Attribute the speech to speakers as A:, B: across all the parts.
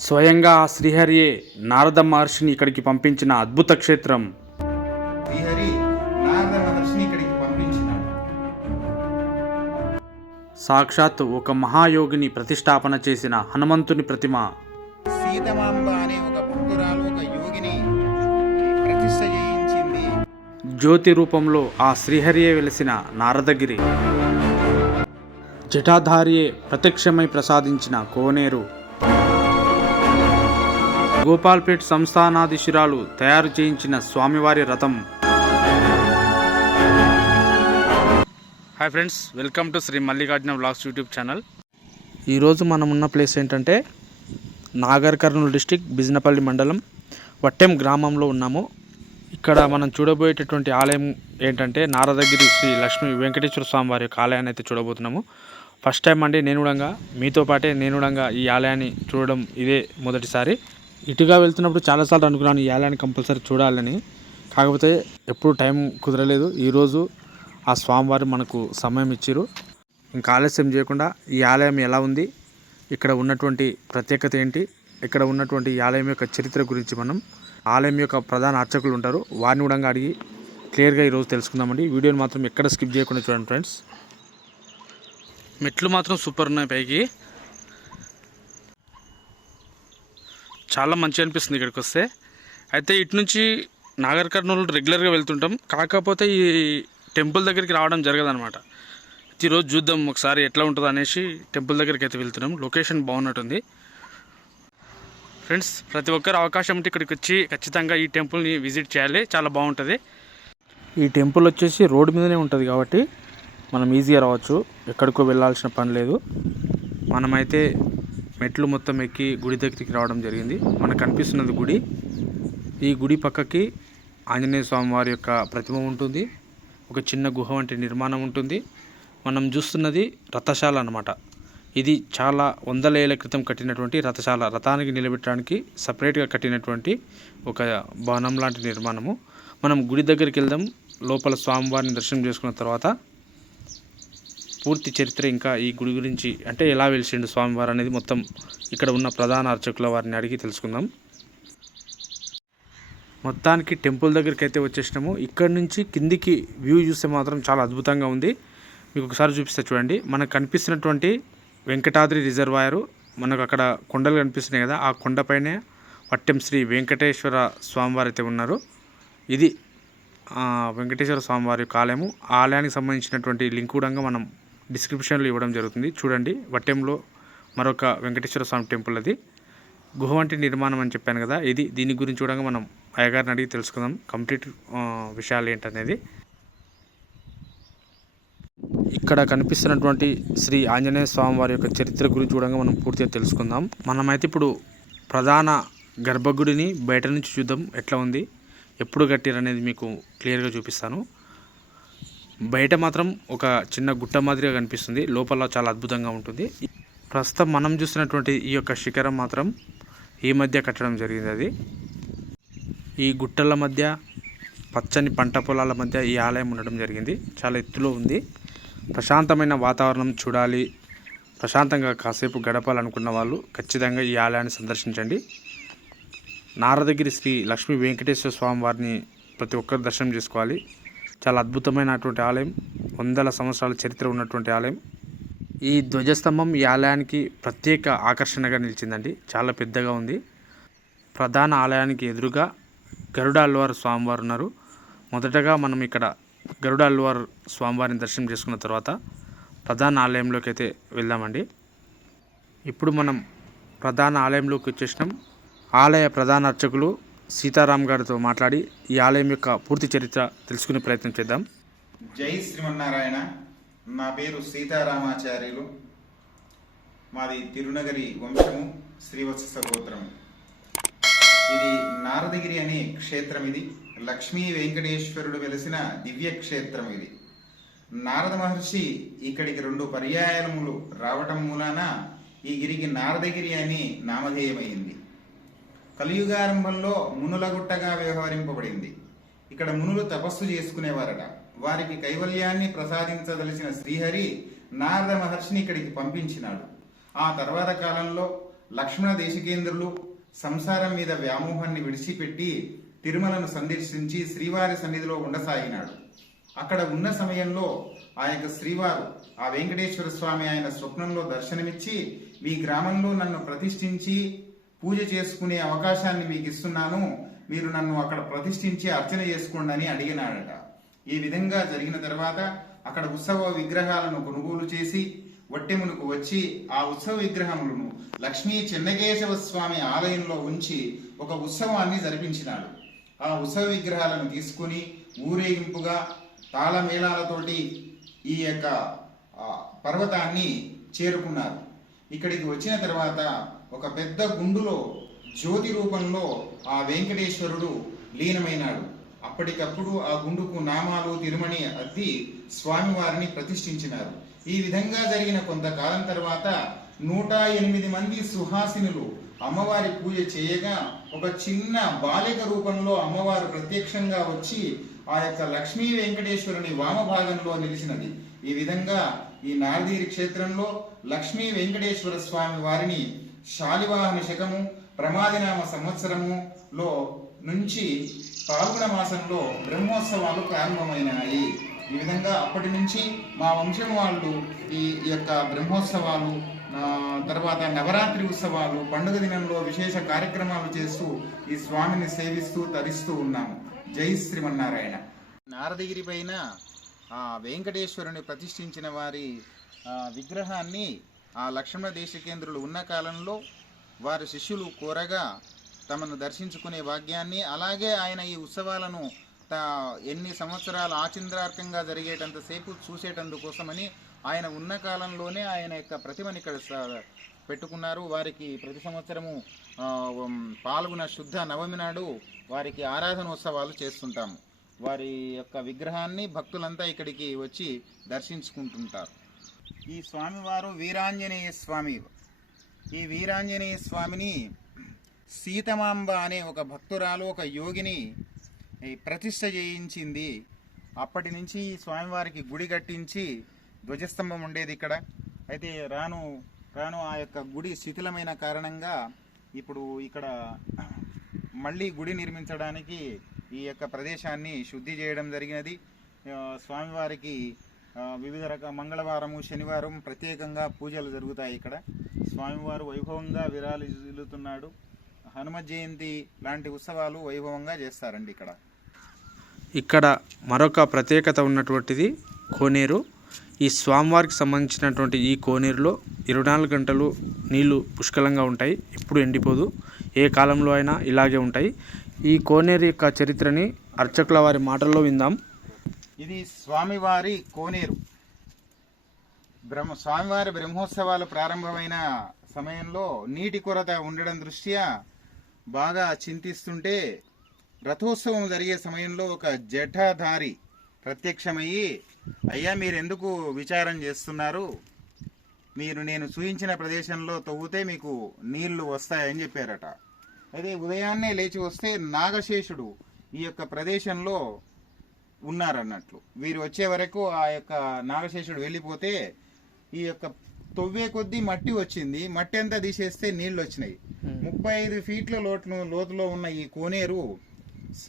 A: స్వయంగా ఆ శ్రీహరియే నారద మహర్షిని ఇక్కడికి పంపించిన అద్భుత క్షేత్రం.
B: శ్రీహరి నారద మహర్షిని ఇక్కడికి పంపించినాడు.
A: సాక్షాత్ ఒక మహాయోగిని ప్రతిష్టాపన చేసిన హనుమంతుని ప్రతిమ.
B: సీతమాంబ అనే ఒక భక్తురాలు ఒక యోగిని ప్రతిష్ట చేయించింది.
A: జ్యోతి రూపంలో ఆ శ్రీహరియే వెలిసిన నారదగిరి. జటాధారియే ప్రత్యక్షమై ప్రసాదించిన కోనేరు. గోపాల్పేట్ సంస్థానాధీశురాలు తయారు చేయించిన స్వామివారి రథం. Hi friends welcome to Shri Mallikarjuna vlogs YouTube channel ఈరోజు మనం ఉన్న ప్లేస్ ఏంటంటే నాగర్ కర్నూలు డిస్టిక్ బిజినపల్లి మండలం వట్టెం గ్రామంలో ఉన్నాము. ఇక్కడ మనం చూడబోయేటటువంటి ఆలయం ఏంటంటే నారదగిరి శ్రీ లక్ష్మీ వెంకటేశ్వర స్వామి వారి యొక్క ఆలయాన్ని అయితే చూడబోతున్నాము. ఫస్ట్ టైం అండి నేను కూడా మీతో పాటే నేను కూడా ఈ ఆలయాన్ని చూడడం ఇదే మొదటిసారి. ఇటుగా వెళ్తున్నప్పుడు చాలాసార్లు అనుకున్నాను ఈ ఆలయాన్ని కంపల్సరీ చూడాలని. కాకపోతే ఎప్పుడు టైం కుదరలేదు. ఈరోజు ఆ స్వామివారు మనకు సమయం ఇచ్చారు. ఇంకా ఆలస్యం చేయకుండా ఈ ఆలయం ఎలా ఉంది? ఇక్కడ ఉన్నటువంటి ప్రత్యేకత ఏంటి? ఇక్కడ ఉన్నటువంటి ఈ ఆలయం యొక్క చరిత్ర గురించి మనం ఆలయం యొక్క ప్రధాన అర్చకులు ఉంటారు. వారిని కూడా అడిగి క్లియర్గా ఈరోజు తెలుసుకుందామండి. వీడియోని మాత్రం ఎక్కడ స్కిప్ చేయకుండా చూడండి ఫ్రెండ్స్. మెట్లు మాత్రం సూపర్ ఉన్నాయి పైకి. చాలా మంచిగా అనిపిస్తుంది ఇక్కడికి వస్తే. అయితే ఇటు నుంచి నాగర్ కర్నూలు రెగ్యులర్గా వెళ్తుంటాం. కాకపోతే ఈ టెంపుల్ దగ్గరికి రావడం జరగదనమాట ఈరోజు చూద్దాం ఒకసారి ఎట్లా ఉంటుందో అనేసి టెంపుల్ దగ్గరికి అయితే వెళ్తున్నాం. లొకేషన్ బాగున్నట్టుంది. ఫ్రెండ్స్ ప్రతి ఒక్కరు అవకాశం ఉంటే ఇక్కడికి వచ్చి ఖచ్చితంగా ఈ టెంపుల్ని విజిట్ చేయాలి. చాలా బాగుంటుంది. ఈ టెంపుల్ వచ్చేసి రోడ్డు మీదనే ఉంటుంది కాబట్టి మనం ఈజీగా రావచ్చు. ఎక్కడికో వెళ్ళాల్సిన పని లేదు. మనమైతే మెట్లు మొత్తం ఎక్కి గుడి దగ్గరికి రావడం జరిగింది. మనకు కనిపిస్తున్నది గుడి. ఈ గుడి పక్కకి ఆంజనేయ స్వామి వారి యొక్క ప్రతిమ ఉంటుంది. ఒక చిన్న గుహ వంటి నిర్మాణం ఉంటుంది. మనం చూస్తున్నది రథశాల అనమాట ఇది చాలా వందల ఏళ్ళ క్రితం కట్టినటువంటి రథశాల. రథానికి నిలబెట్టడానికి సపరేట్గా కట్టినటువంటి ఒక భవనం లాంటి నిర్మాణము. మనం గుడి దగ్గరికి వెళ్దాం. లోపల స్వామివారిని దర్శనం చేసుకున్న తర్వాత పూర్తి చరిత్ర ఇంకా ఈ గుడి గురించి అంటే ఎలా వెలిసిండు స్వామివారు అనేది మొత్తం ఇక్కడ ఉన్న ప్రధాన అర్చకుల వారిని అడిగి తెలుసుకుందాం. మొత్తానికి టెంపుల్ దగ్గరికి అయితే వచ్చేసినాము. ఇక్కడ నుంచి కిందికి వ్యూ చూస్తే మాత్రం చాలా అద్భుతంగా ఉంది. మీకు ఒకసారి చూపిస్తే చూడండి. మనకు కనిపిస్తున్నటువంటి వెంకటాద్రి రిజర్వాయరు మనకు అక్కడ కొండలు కనిపిస్తున్నాయి కదా ఆ కొండపైనే వట్టెం శ్రీ వెంకటేశ్వర స్వామివారు అయితే ఉన్నారు. ఇది వెంకటేశ్వర స్వామివారి యొక్క ఆలయము. ఆ ఆలయానికి సంబంధించినటువంటి లింక్ కూడా మనం డిస్క్రిప్షన్లో ఇవ్వడం జరుగుతుంది. చూడండి వట్టెంలో మరొక వెంకటేశ్వర స్వామి టెంపుల్ అది. గుహ వంటి నిర్మాణం అని చెప్పాను కదా ఇది దీని గురించి కూడా మనం అయ్యగారిని అడిగి తెలుసుకుందాం. కంప్లీట్ విషయాలు ఏంటనేది. ఇక్కడ కనిపిస్తున్నటువంటి శ్రీ ఆంజనేయ స్వామి వారి యొక్క చరిత్ర గురించి కూడా మనం పూర్తిగా తెలుసుకుందాం. మనమైతే ఇప్పుడు ప్రధాన గర్భగుడిని బయట నుంచి చూద్దాం ఎట్లా ఉంది ఎప్పుడు కట్టారు అనేది మీకు క్లియర్గా చూపిస్తాను. బయట మాత్రం ఒక చిన్న గుట్ట మాదిరిగా కనిపిస్తుంది. లోపల చాలా అద్భుతంగా ఉంటుంది. ప్రస్తుతం మనం చూసినటువంటి ఈ యొక్క శిఖరం మాత్రం ఈ మధ్య కట్టడం జరిగింది అది. ఈ గుట్టల మధ్య పచ్చని పంట పొలాల మధ్య ఈ ఆలయం ఉండడం జరిగింది. చాలా ఎత్తులో ఉంది. ప్రశాంతమైన వాతావరణం చూడాలి. ప్రశాంతంగా కాసేపు గడపాలనుకున్న వాళ్ళు ఖచ్చితంగా ఈ ఆలయాన్ని సందర్శించండి. నారదగిరి శ్రీ లక్ష్మీ వెంకటేశ్వర స్వామి వారిని ప్రతి ఒక్కరు దర్శనం చేసుకోవాలి. చాలా అద్భుతమైనటువంటి ఆలయం. వందల సంవత్సరాల చరిత్ర ఉన్నటువంటి ఆలయం. ఈ ధ్వజస్తంభం ఈ ఆలయానికి ప్రత్యేక ఆకర్షణగా నిలిచిందండి. చాలా పెద్దగా ఉంది. ప్రధాన ఆలయానికి ఎదురుగా గరుడ స్వామివారు ఉన్నారు. మొదటగా మనం ఇక్కడ గరుడ స్వామివారిని దర్శనం చేసుకున్న తర్వాత ప్రధాన ఆలయంలోకి అయితే వెళ్దామండి. ఇప్పుడు మనం ప్రధాన ఆలయంలోకి వచ్చేసినాం. ఆలయ ప్రధాన అర్చకులు సీతారాం గారితో మాట్లాడి ఈ ఆలయం యొక్క పూర్తి చరిత్ర తెలుసుకునే ప్రయత్నం చేద్దాం.
B: జై శ్రీమన్నారాయణ. నా పేరు సీతారామాచార్యులు. మాది తిరునగరి వంశము శ్రీవత్స గోత్రం ఇది నారదగిరి అనే క్షేత్రం ఇది. లక్ష్మీ వెంకటేశ్వరుడు వెలిసిన దివ్య క్షేత్రం ఇది. నారద మహర్షి ఇక్కడికి రెండు పర్యాయములు రావటం మూలాన ఈ గిరికి నారదగిరి అని నామధేయమైంది. కలియుగారంభంలో మునులగుట్టగా వ్యవహరింపబడింది. ఇక్కడ మునులు తపస్సు చేసుకునేవారట. వారికి కైవల్యాన్ని ప్రసాదించదలిచిన శ్రీహరి నారద మహర్షిని ఇక్కడికి పంపించినాడు. ఆ తర్వాత కాలంలో లక్ష్మణ దేశికేంద్రులు సంసారం మీద వ్యామోహాన్ని విడిచిపెట్టి తిరుమలను సందర్శించి శ్రీవారి సన్నిధిలో ఉండసాగినాడు. అక్కడ ఉన్న సమయంలో ఆ యొక్క శ్రీవారు ఆ వెంకటేశ్వర స్వామి ఆయన స్వప్నంలో దర్శనమిచ్చి మీ గ్రామంలో నన్ను ప్రతిష్ఠించి పూజ చేసుకునే అవకాశాన్ని మీకు ఇస్తున్నాను మీరు నన్ను అక్కడ ప్రతిష్ఠించి అర్చన చేసుకోండి అని అడిగినాడట. ఈ విధంగా జరిగిన తర్వాత అక్కడ ఉత్సవ విగ్రహాలను కొనుగోలు చేసి వట్టెమునకు వచ్చి ఆ ఉత్సవ విగ్రహములను లక్ష్మీ చెన్నకేశవ స్వామి ఆలయంలో ఉంచి ఒక ఉత్సవాన్ని జరిపించినాడు. ఆ ఉత్సవ విగ్రహాలను తీసుకుని ఊరేగింపుగా తాళమేళాలతోటి ఈ యొక్క పర్వతాన్ని చేరుకున్నారు. ఇక్కడికి వచ్చిన తర్వాత ఒక పెద్ద గుండులో జ్యోతి రూపంలో ఆ వెంకటేశ్వరుడు లీనమైనాడు. అప్పటికప్పుడు ఆ గుండుకు నామాలు తిరుమణి అద్ది స్వామివారిని ప్రతిష్ఠించినారు. ఈ విధంగా జరిగిన కొంతకాలం తర్వాత నూట ఎనిమిది మంది సుహాసినులు అమ్మవారి పూజ చేయగా ఒక చిన్న బాలిక రూపంలో అమ్మవారు ప్రత్యక్షంగా వచ్చి ఆ యొక్క లక్ష్మీ వెంకటేశ్వరుని వామభాగంలో నిలిచినది. ఈ విధంగా ఈ నారదీరి క్షేత్రంలో లక్ష్మీ వెంకటేశ్వర స్వామి వారిని శాలివాహన శకము ప్రమాదినామ సంవత్సరములో నుంచి పాల్గొన మాసంలో బ్రహ్మోత్సవాలు ప్రారంభమైనాయి. ఈ విధంగా అప్పటి నుంచి మా వంశం వాళ్ళు ఈ యొక్క బ్రహ్మోత్సవాలు తర్వాత నవరాత్రి ఉత్సవాలు పండుగ దినంలో విశేష కార్యక్రమాలు చేస్తూ ఈ స్వామిని సేవిస్తూ తరిస్తూ ఉన్నాము. జై శ్రీమన్నారాయణ. నారదగిరి పైన ఆ వెంకటేశ్వరుని ప్రతిష్ఠించిన వారి విగ్రహాన్ని ఆ లక్ష్మణ దేశకేంద్రులు ఉన్న కాలంలో వారి శిష్యులు కోరగా తమను దర్శించుకునే భాగ్యాన్ని అలాగే ఆయన ఈ ఉత్సవాలను తా ఎన్ని సంవత్సరాలు ఆచింద్రార్థంగా జరిగేటంతసేపు చూసేటందుకోసమని ఆయన ఉన్న కాలంలోనే ఆయన యొక్క ప్రతిమని ఇక్కడ పెట్టుకున్నారు. వారికి ప్రతి సంవత్సరము పాల్గొన శుద్ధ నవమి నాడు వారికి ఆరాధనోత్సవాలు చేస్తుంటాము. వారి యొక్క విగ్రహాన్ని భక్తులంతా ఇక్కడికి వచ్చి దర్శించుకుంటుంటారు. ఈ స్వామివారు వీరాంజనేయ స్వామి. ఈ వీరాంజనేయ స్వామిని సీతమాంబ అనే ఒక భక్తురాలు ఒక యోగిని ప్రతిష్ట చేయించింది. అప్పటి నుంచి ఈ స్వామివారికి గుడి కట్టించి ధ్వజస్తంభం ఉండేది ఇక్కడ. అయితే రాను రాను ఆ యొక్క గుడి శిథిలమైన కారణంగా ఇప్పుడు ఇక్కడ మళ్ళీ గుడి నిర్మించడానికి ఈ యొక్క ప్రదేశాన్ని శుద్ధి చేయడం జరిగినది. స్వామివారికి వివిధ రకాల మంగళవారము శనివారం ప్రత్యేకంగా పూజలు జరుగుతాయి ఇక్కడ. స్వామివారు వైభవంగా విరాలిల్లుతున్నాడు హనుమ జయంతి లాంటి ఉత్సవాలు వైభవంగా చేస్తారండి ఇక్కడ.
A: ఇక్కడ మరొక ప్రత్యేకత ఉన్నటువంటిది కోనేరు. ఈ స్వామివారికి సంబంధించినటువంటి ఈ కోనేరులో ఇరవై నాలుగు గంటలు నీళ్ళు పుష్కలంగా ఉంటాయి. ఎప్పుడు ఎండిపోదు. ఏ కాలంలో అయినా ఇలాగే ఉంటాయి. ఈ కోనేరు యొక్క చరిత్రని అర్చకుల వారి మాటల్లో విందాం.
B: ఇది స్వామివారి కోనేరు. బ్రహ్మ స్వామివారి బ్రహ్మోత్సవాలు ప్రారంభమైన సమయంలో నీటి కొరత ఉండడం దృష్ట్యా బాగా చింతిస్తుంటే రథోత్సవం జరిగే సమయంలో ఒక జటాధారి ప్రత్యక్షమయ్యి అయ్యా మీరెందుకు విచారం చేస్తున్నారు? మీరు నేను చూయించిన ప్రదేశంలో తవ్వుతే మీకు నీళ్ళు వస్తాయని చెప్పారట. అయితే ఉదయాన్నే లేచి వస్తే నాగశేషుడు ఈ యొక్క ప్రదేశంలో ఉన్నారన్నట్లు. వీరు వచ్చే వరకు ఆ యొక్క నాగశేషుడు వెళ్ళిపోతే ఈ యొక్క తొవ్వే కొద్దీ మట్టి వచ్చింది. మట్టి అంతా తీసేస్తే నీళ్ళు వచ్చినాయి. ముప్పై ఐదు ఫీట్ల లోతులో లోతులో ఉన్న ఈ కోనేరు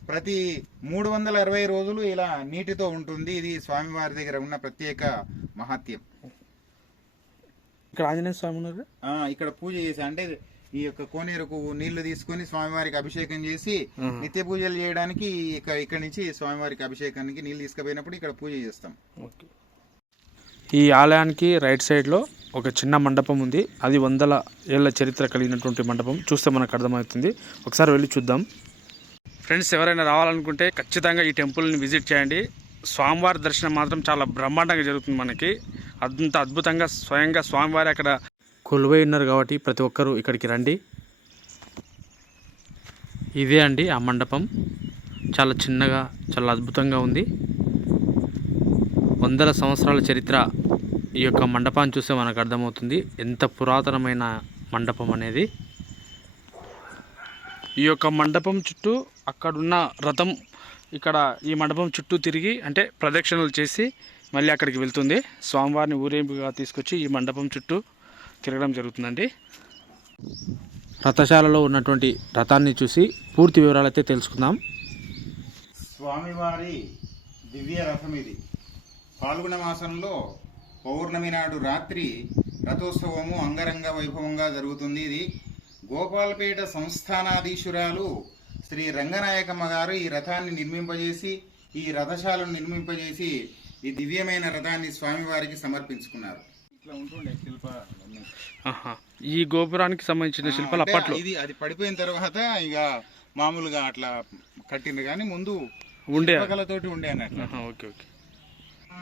B: ప్రతి మూడు వందల అరవై రోజులు ఇలా నీటితో ఉంటుంది. ఇది స్వామివారి దగ్గర ఉన్న ప్రత్యేక మహత్యం.
A: ఇక్కడ ఆంజనేయ స్వామి
B: ఇక్కడ పూజ చేసి అంటే ఈ యొక్క కోనేరుకు నీళ్ళు తీసుకొని స్వామివారికి అభిషేకం చేసి నిత్య పూజలు చేయడానికి ఇక ఇక్కడ నుంచి స్వామివారికి అభిషేకానికి నీళ్ళు తీసుకుపోయినప్పుడు ఇక్కడ పూజ చేస్తాం.
A: ఓకే. ఈ ఆలయానికి రైట్ సైడ్లో ఒక చిన్న మండపం ఉంది. అది వందల ఏళ్ళ చరిత్ర కలిగినటువంటి మండపం. చూస్తే మనకు అర్థమవుతుంది. ఒకసారి వెళ్ళి చూద్దాం. ఫ్రెండ్స్ ఎవరైనా రావాలనుకుంటే ఖచ్చితంగా ఈ టెంపుల్ని విజిట్ చేయండి. స్వామివారి దర్శనం మాత్రం చాలా బ్రహ్మాండంగా జరుగుతుంది మనకి. అంత అద్భుతంగా స్వయంగా స్వామివారి అక్కడ కొలువై ఉన్నారు కాబట్టి ప్రతి ఒక్కరూ ఇక్కడికి రండి. ఇదే అండి ఆ మండపం. చాలా చిన్నగా చాలా అద్భుతంగా ఉంది. వందల సంవత్సరాల చరిత్ర ఈ యొక్క మండపాన్ని చూస్తే మనకు అర్థమవుతుంది ఎంత పురాతనమైన మండపం అనేది. ఈ యొక్క మండపం చుట్టూ అక్కడున్న రథం ఇక్కడ ఈ మండపం చుట్టూ తిరిగి అంటే ప్రదక్షిణలు చేసి మళ్ళీ అక్కడికి వెళ్తుంది. స్వామివారిని ఊరేంపుగా తీసుకొచ్చి ఈ మండపం చుట్టూ తిరగడం జరుగుతుందండి. రథశాలలో ఉన్నటువంటి రథాన్ని చూసి పూర్తి వివరాలు అయితే తెలుసుకుందాం.
B: స్వామివారి దివ్య రథం ఇది. పాల్గొన మాసంలో పౌర్ణమి నాడు రాత్రి రథోత్సవము అంగరంగ వైభవంగా జరుగుతుంది. ఇది గోపాలపేట సంస్థానాధీశురాలు శ్రీ రంగనాయకమ్మ గారు ఈ రథాన్ని నిర్మింపజేసి ఈ రథశాలను నిర్మింపజేసి ఈ దివ్యమైన రథాన్ని స్వామివారికి సమర్పించుకున్నారు. ఇట్లా ఉంటుండే శిల్ప.
A: ఈ గోపురానికి సంబంధించిన శిల్పాలు అప్పట్లో.
B: ఇది అది పడిపోయిన తర్వాత ఇక మామూలుగా అట్లా కట్టిండ్రు కానీ ముందు
A: ఉండే.
B: శిల్పకళతోటి ఉండే అన్నట్లు.
A: Okay okay.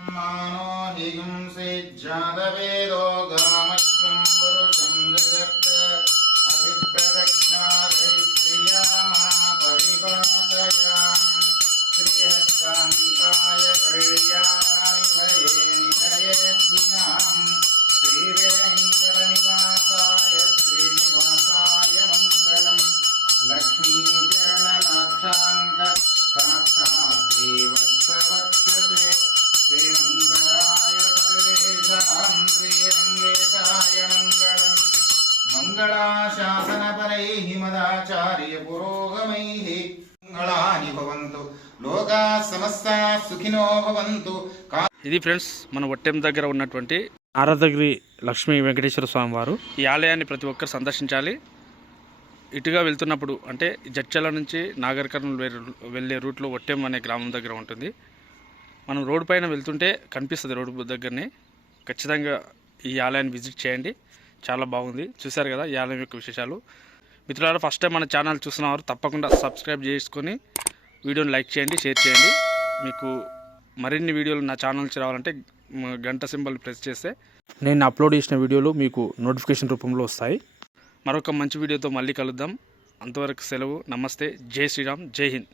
B: మానో హింసే భవంతు. లోకా సమస్తా సుఖినో భవంతు. కా
A: ఇది ఫ్రెండ్స్ మన వట్టెం దగ్గర ఉన్నటువంటి నారదగిరి లక్ష్మీ వెంకటేశ్వర స్వామి వారు. ఈ ఆలయాన్ని ప్రతి ఒక్కరు సందర్శించాలి. ఇటుగా వెళ్తున్నప్పుడు అంటే జడ్చల నుంచి నాగర్ కర్నూలు వె- వెళ్ళే రూట్లో వట్టెం అనే గ్రామం దగ్గర ఉంటుంది. మనం రోడ్డు పైన వెళ్తుంటే కనిపిస్తుంది రోడ్డు దగ్గరనే. ఖచ్చితంగా ఈ ఆలయాన్ని విజిట్ చేయండి. చాలా బాగుంది. చూశారు కదా ఈ ఆలయం యొక్క విశేషాలు. మిత్రులారా ఫస్ట్ టైం మన ఛానల్ చూస్తున్నవారు తప్పకుండా సబ్స్క్రైబ్ చేసుకొని వీడియోని లైక్ చేయండి షేర్ చేయండి. మీకు మరిన్ని వీడియోలు నా ఛానల్ నుంచి రావాలంటే గంట సింబల్ ప్రెస్ చేస్తే నేను అప్లోడ్ చేసిన వీడియోలు మీకు నోటిఫికేషన్ రూపంలో వస్తాయి. మరొక మంచి వీడియోతో మళ్ళీ కలుద్దాం. అంతవరకు సెలవు నమస్తే జై శ్రీరామ్ జై హింద్.